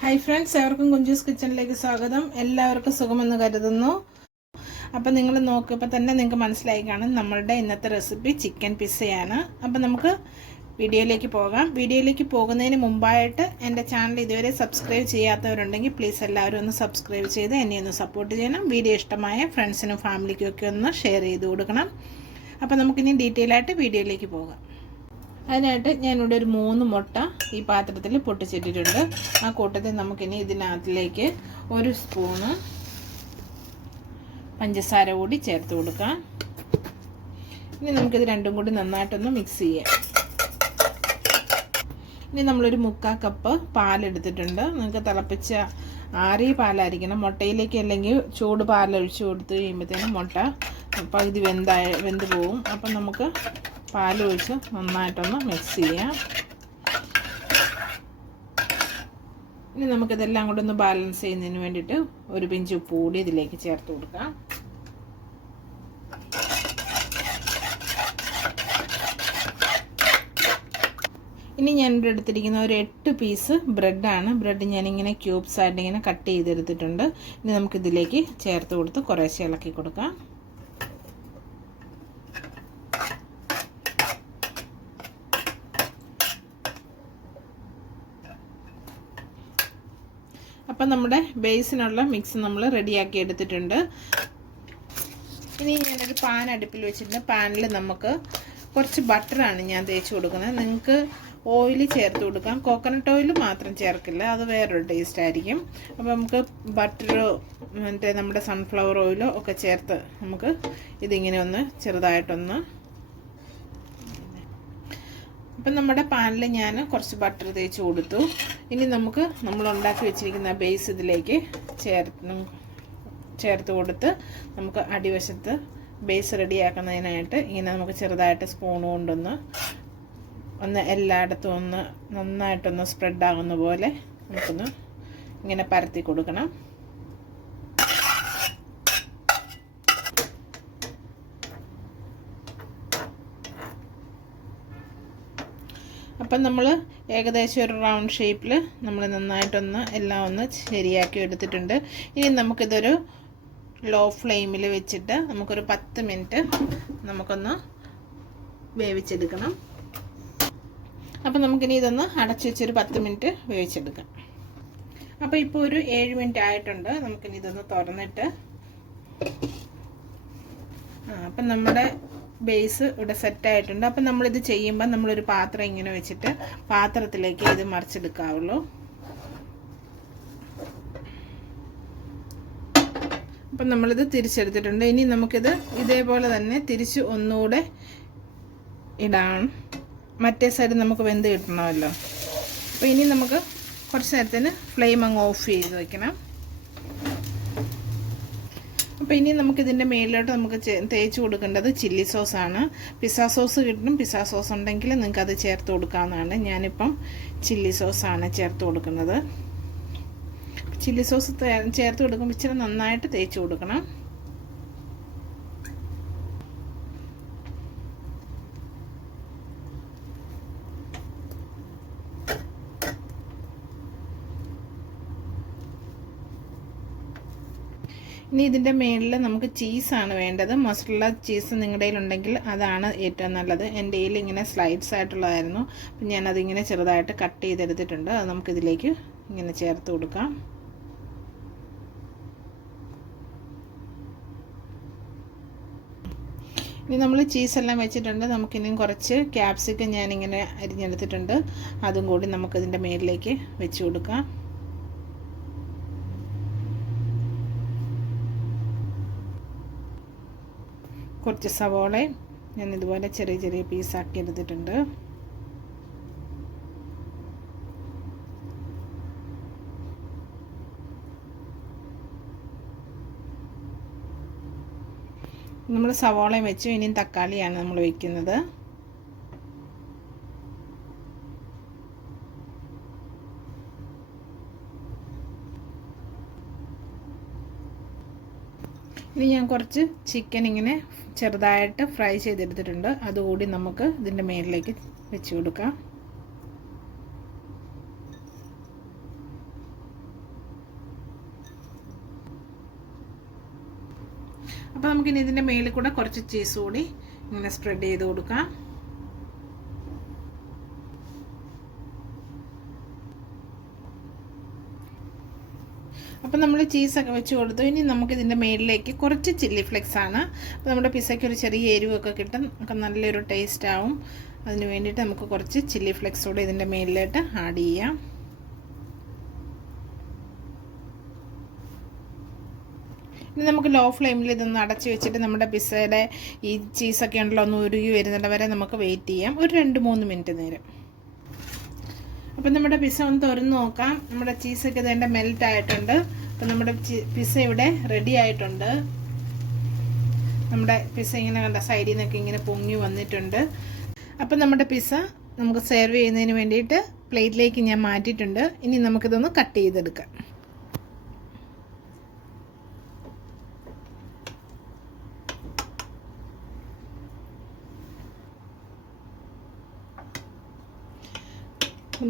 Hi friends, എവർക്കും Kunjus കിച്ചണിലേക്ക് സ്വാഗതം. എല്ലാവർക്കും സുഖമെന്ന് കരുതുന്നു. അപ്പം നിങ്ങൾ നോക്കിയപ്പോൾ തന്നെ നിങ്ങൾക്ക് മനസ്സിലായി കാണും നമ്മളുടെ ഇന്നത്തെ റെസിപ്പി ചിക്കൻ പിസ്സയാണ്. അപ്പം നമുക്ക് വീഡിയോയിലേക്ക് പോകാം. വീഡിയോയിലേക്ക് പോകുന്നതിന് മുമ്പായിട്ട് എൻ്റെ ചാനൽ ഇതുവരെ സബ്സ്ക്രൈബ് ചെയ്യാത്തവരുണ്ടെങ്കിൽ പ്ലീസ് എല്ലാവരും ഒന്ന് സബ്സ്ക്രൈബ് ചെയ്ത് എന്നെ ഒന്ന് സപ്പോർട്ട് ചെയ്യണം. വീഡിയോ ഇഷ്ടമായ ഫ്രണ്ട്സിനും ഫാമിലിക്കും ഒക്കെ ഒന്ന് ഷെയർ ചെയ്ത് കൊടുക്കണം. അപ്പം നമുക്കിനി ഡീറ്റെയിൽ ആയിട്ട് വീഡിയോയിലേക്ക് പോകാം. അതിനായിട്ട് ഞാനിവിടെ ഒരു 3 മുട്ട ഈ പാത്രത്തിൽ പൊട്ടിച്ചിട്ടിട്ടുണ്ട്. ആ കൂട്ടത്തിൽ നമുക്കിനി ഇതിനകത്തിലേക്ക് 1 സ്പൂണ് പഞ്ചസാര കൂടി ചേർത്ത് കൊടുക്കാം. ഇനി നമുക്കിത് രണ്ടും കൂടി നന്നായിട്ടൊന്ന് മിക്സ് ചെയ്യാം. ഇനി നമ്മളൊരു 3/4 കപ്പ് പാലെടുത്തിട്ടുണ്ട്. നിങ്ങൾക്ക് തിളപ്പിച്ച ആറിയ പാലായിരിക്കണം. മുട്ടയിലേക്ക് അല്ലെങ്കിൽ ചൂട് പാലൊഴിച്ച് കൊടുത്ത് കഴിയുമ്പോഴത്തേനും മുട്ട പകുതി വെന്ത് പോവും. അപ്പം നമുക്ക് പാലൊഴിച്ച് നന്നായിട്ടൊന്ന് മിക്സ് ചെയ്യാം. ഇനി നമുക്കിതെല്ലാം കൂടെ ഒന്ന് ബാലൻസ് ചെയ്യുന്നതിന് വേണ്ടിയിട്ട് ഒരു പിഞ്ച് ഉപ്പ് കൂടി ഇതിലേക്ക് ചേർത്ത് കൊടുക്കാം. ഇനി ഞാൻ ഇവിടെ എടുത്തിരിക്കുന്ന ഒരു 8 പീസ് ബ്രെഡാണ്. ബ്രെഡ് ഞാനിങ്ങനെ ക്യൂബ്സ് ആയിട്ട് ഇങ്ങനെ കട്ട് ചെയ്തെടുത്തിട്ടുണ്ട്. ഇനി നമുക്കിതിലേക്ക് ചേർത്ത് കൊടുത്ത് കുറേശ്ശെ ഇളക്കി കൊടുക്കാം. അപ്പം നമ്മുടെ ബേസിനുള്ള മിക്സ് നമ്മൾ റെഡിയാക്കി എടുത്തിട്ടുണ്ട്. ഇനി ഞാനൊരു പാൻ അടുപ്പിൽ വെച്ചിട്ടുണ്ട്. പാനിൽ നമുക്ക് കുറച്ച് ബട്ടറാണ് ഞാൻ തേച്ച് കൊടുക്കുന്നത്. നിങ്ങൾക്ക് ഓയിൽ ചേർത്ത് കൊടുക്കാം. കോക്കനട്ട് ഓയിൽ മാത്രം ചേർക്കില്ല, അത് വേറൊരു ടേസ്റ്റ് ആയിരിക്കും. അപ്പോൾ നമുക്ക് ബട്ടറോ മറ്റേ നമ്മുടെ സൺഫ്ലവർ ഓയിലോ ഒക്കെ ചേർത്ത് നമുക്ക് ഇതിങ്ങനെ ഒന്ന് ചെറുതായിട്ടൊന്ന്. അപ്പം നമ്മുടെ പാനിൽ ഞാൻ കുറച്ച് ബട്ടർ തേച്ച് കൊടുത്തു. ഇനി നമുക്ക് നമ്മൾ ഉണ്ടാക്കി വെച്ചിരിക്കുന്ന ബേസ് ഇതിലേക്ക് ചേർത്ത് കൊടുത്ത് നമുക്ക് അടിവശത്ത് ബേസ് റെഡിയാക്കുന്നതിനായിട്ട് ഇങ്ങനെ നമുക്ക് ചെറുതായിട്ട് സ്പൂൺ കൊണ്ടൊന്ന് എല്ലായിടത്തും നന്നായിട്ടൊന്ന് സ്പ്രെഡാകുന്ന പോലെ നമുക്കൊന്ന് ഇങ്ങനെ പരത്തി കൊടുക്കണം. അപ്പം നമ്മൾ ഏകദേശം ഒരു റൗണ്ട് ഷേപ്പിൽ നമ്മൾ നന്നായിട്ടൊന്ന് എല്ലാം ഒന്ന് ശരിയാക്കി എടുത്തിട്ടുണ്ട്. ഇനി നമുക്കിതൊരു ലോ ഫ്ലെയിമിൽ വെച്ചിട്ട് നമുക്കൊരു 10 മിനിറ്റ് നമുക്കൊന്ന് വേവിച്ചെടുക്കണം. അപ്പം നമുക്കിനി ഇതൊന്ന് അടച്ചു വെച്ചൊരു 10 മിനിറ്റ് വേവിച്ചെടുക്കാം. അപ്പോൾ ഇപ്പോൾ ഒരു 7 മിനിറ്റ് ആയിട്ടുണ്ട്. നമുക്കിനി ഇതൊന്ന് തുറന്നിട്ട് അപ്പം നമ്മുടെ ബേസ് ഇവിടെ സെറ്റായിട്ടുണ്ട്. അപ്പം നമ്മളിത് ചെയ്യുമ്പോൾ നമ്മളൊരു പാത്രം ഇങ്ങനെ വെച്ചിട്ട് പാത്രത്തിലേക്ക് ഇത് മറിച്ചെടുക്കാവുള്ളൂ. അപ്പം നമ്മളിത് തിരിച്ചെടുത്തിട്ടുണ്ട്. ഇനി നമുക്കിത് ഇതേപോലെ തന്നെ തിരിച്ച് ഒന്നുകൂടെ ഇടാം. മറ്റേ സൈഡ് നമുക്ക് വെന്ത് കിട്ടണമല്ലോ. അപ്പോൾ ഇനി നമുക്ക് കുറച്ച് നേരത്തിന് ഫ്ലെയിം അങ്ങ് ഓഫ് ചെയ്ത് വയ്ക്കണം. അപ്പോൾ ഇനി നമുക്കിതിൻ്റെ മേലിലോട്ട് നമുക്ക് തേച്ച് കൊടുക്കേണ്ടത് ചില്ലി സോസാണ്. പിസ്സ സോസ് കിട്ടും. പിസ്സ സോസ് ഉണ്ടെങ്കിൽ നിങ്ങൾക്കത് ചേർത്ത് കൊടുക്കാവുന്നതാണ്. ഞാനിപ്പം ചില്ലി സോസാണ് ചേർത്ത് കൊടുക്കുന്നത്. ചില്ലി സോസ് ചേർത്ത് കൊടുക്കുമ്പോൾ ഇച്ചിരി നന്നായിട്ട് തേച്ച് കൊടുക്കണം. ഇനി ഇതിൻ്റെ മേളിൽ നമുക്ക് ചീസാണ് വേണ്ടത്. മൊസറല്ല ചീസ് നിങ്ങളുടെ കയ്യിലുണ്ടെങ്കിൽ അതാണ് ഏറ്റവും നല്ലത്. എൻ്റെ കയ്യിൽ ഇങ്ങനെ സ്ലൈഡ്സ് ആയിട്ടുള്ളതായിരുന്നു. അപ്പം ഞാനതിങ്ങനെ ചെറുതായിട്ട് കട്ട് ചെയ്തെടുത്തിട്ടുണ്ട്. അത് നമുക്കിതിലേക്ക് ഇങ്ങനെ ചേർത്ത് കൊടുക്കാം. ഇനി നമ്മൾ ചീസെല്ലാം വെച്ചിട്ടുണ്ട്. നമുക്കിനിയും കുറച്ച് ക്യാപ്സിക്കം ഞാനിങ്ങനെ അരിഞ്ഞെടുത്തിട്ടുണ്ട്. അതും കൂടി നമുക്കിതിൻ്റെ മേളിലേക്ക് വെച്ച് കൊടുക്കാം. കുറച്ച് സവോളയും ഞാൻ ഇതുപോലെ ചെറിയ ചെറിയ പീസാക്കി എടുത്തിട്ടുണ്ട്. നമ്മൾ സവോളയും വെച്ചു. ഇനിയും തക്കാളിയാണ് നമ്മൾ വയ്ക്കുന്നത്. ഇനി ഞാൻ കുറച്ച് ചിക്കൻ ഇങ്ങനെ ചെറുതായിട്ട് ഫ്രൈ ചെയ്തെടുത്തിട്ടുണ്ട്. അതുകൂടി നമുക്ക് ഇതിൻ്റെ മേലിലേക്ക് വെച്ച് കൊടുക്കാം. അപ്പോൾ നമുക്കിനി ഇതിൻ്റെ മേളിൽ കൂടെ കുറച്ച് ചീസ് കൂടി ഇങ്ങനെ സ്പ്രെഡ് ചെയ്ത് കൊടുക്കാം. അപ്പം നമ്മൾ ചീസൊക്കെ വെച്ച് കൊടുത്തു. ഇനി നമുക്കിതിൻ്റെ മേളിലേക്ക് കുറച്ച് ചില്ലി ഫ്ലെക്സ് ആണ്. അപ്പോൾ നമ്മുടെ പിസയ്ക്ക് ഒരു ചെറിയ എരിവൊക്കെ കിട്ടും, ഒക്കെ നല്ലൊരു ടേസ്റ്റ് ആവും. അതിന് വേണ്ടിയിട്ട് നമുക്ക് കുറച്ച് ചില്ലി ഫ്ലെക്സ് കൂടെ ഇതിൻ്റെ മേളിലായിട്ട് ആഡ് ചെയ്യാം. ഇനി നമുക്ക് ലോ ഫ്ലെയിമിൽ ഇതൊന്ന് അടച്ച് വെച്ചിട്ട് നമ്മുടെ പിസയുടെ ഈ ചീസൊക്കെ ഉണ്ടല്ലോ ഒന്ന് ഉരുകി വരുന്നത് വരെ നമുക്ക് വെയിറ്റ് ചെയ്യാം, ഒരു 2-3 മിനിറ്റ് നേരം. അപ്പം നമ്മുടെ പിസ ഒന്ന് തുറന്ന് നോക്കാം. നമ്മുടെ ചീസൊക്കെ ഇതിൻ്റെ മെൽറ്റ് ആയിട്ടുണ്ട്. അപ്പം നമ്മുടെ പിസ ഇവിടെ റെഡി ആയിട്ടുണ്ട്. നമ്മുടെ പിസ ഇങ്ങനെ കണ്ട സൈഡിൽ നിന്നൊക്കെ ഇങ്ങനെ പൊങ്ങി വന്നിട്ടുണ്ട്. അപ്പം നമ്മുടെ പിസ നമുക്ക് സെർവ് ചെയ്യുന്നതിന് വേണ്ടിയിട്ട് പ്ലേറ്റിലേക്ക് ഞാൻ മാറ്റിയിട്ടുണ്ട്. ഇനി നമുക്കിതൊന്ന് കട്ട് ചെയ്തെടുക്കാം.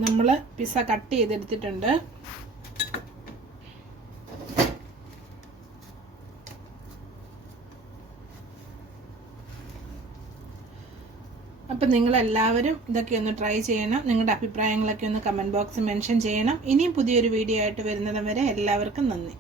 നമ്മൾ പിസ കട്ട് ചെയ്തെടുത്തിട്ടുണ്ട്. അപ്പം നിങ്ങളെല്ലാവരും ഇതൊക്കെ ഒന്ന് ട്രൈ ചെയ്യണം. നിങ്ങളുടെ അഭിപ്രായങ്ങളൊക്കെ ഒന്ന് കമൻറ്റ് ബോക്സിൽ മെൻഷൻ ചെയ്യണം. ഇനിയും പുതിയൊരു വീഡിയോ ആയിട്ട് വരുന്നിടം വരെ എല്ലാവർക്കും നന്ദി.